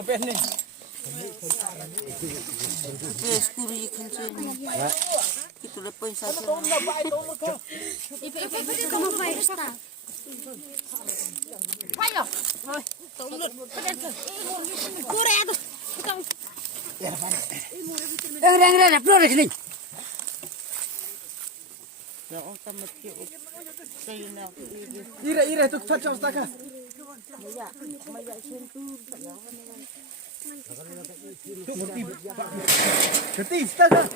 ngapain nih? Yes, kuri kencing. Itu lepas satu. Kamu pesta. Ayo. Kure itu. Yang keluar dari sini. Ira itu cocok stakah. Murti. Murti stakah.